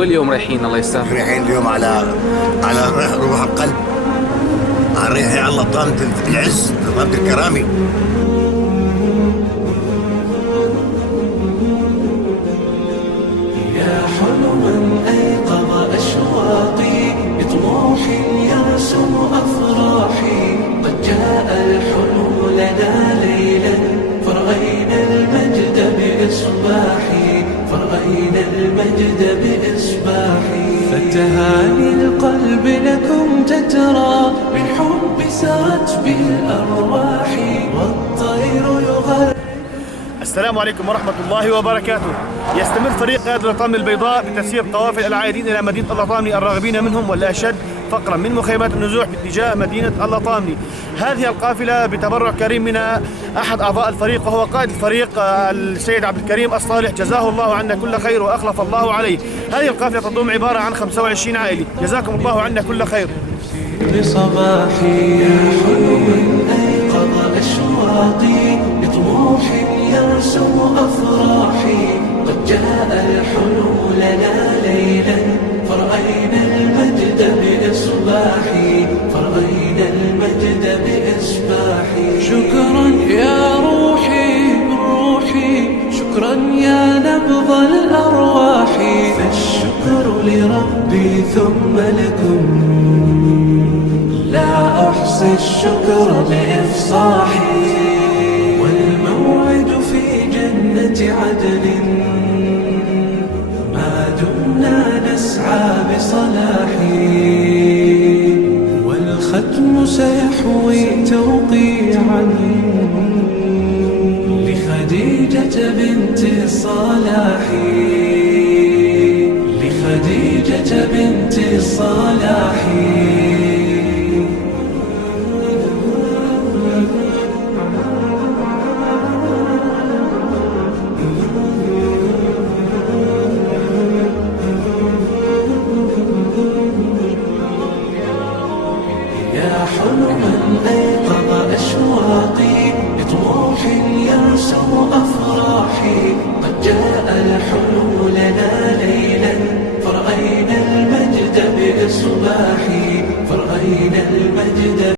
واليوم رايحين الله يستر. رايحين اليوم على روح القلب، رايحين على لطامة العز، لطامة الكرامي. يا حلما أيقظ أشواقي بطموح يرسم أفراحي، قد جاء الحلم لنا ليلا فرأينا المجد بإصباحي، فرأينا المجد بإصباحي. فتهاني القلب لكم تترى بالحب سرت بالأرواح، والطير يغرد. السلام عليكم ورحمة الله وبركاته. يستمر فريق قيادة اللطامة البيضاء بتسيير قوافل العائدين إلى مدينة اللطامة الراغبين منهم والأشد فقرا من مخيمات النزوح باتجاه مدينة اللطامة. هذه القافلة بتبرع كريم من أحد أعضاء الفريق وهو قائد الفريق السيد عبد الكريم الصالح، جزاه الله عنا كل خير وأخلف الله عليه. هذه القافلة تضم عبارة عن 25 عائلة، جزاكم الله عنا كل خير. بصباحي يا حلم أيقظ أشواقي بطموح يرسم أفراحي، قد جاء الحلم لنا ليلا فرأينا المجد بإصباحي، فرأينا المجد بإصباحي. شكرا يا روحي من روحي، شكرا يا نبض الأرواح، فالشكر لربي ثم لكم، لا أحصي الشكر بإفصاحي. والموعد في جنة عدن ما دمنا نسعى بصلاحي، والختم سيحوي توقيعا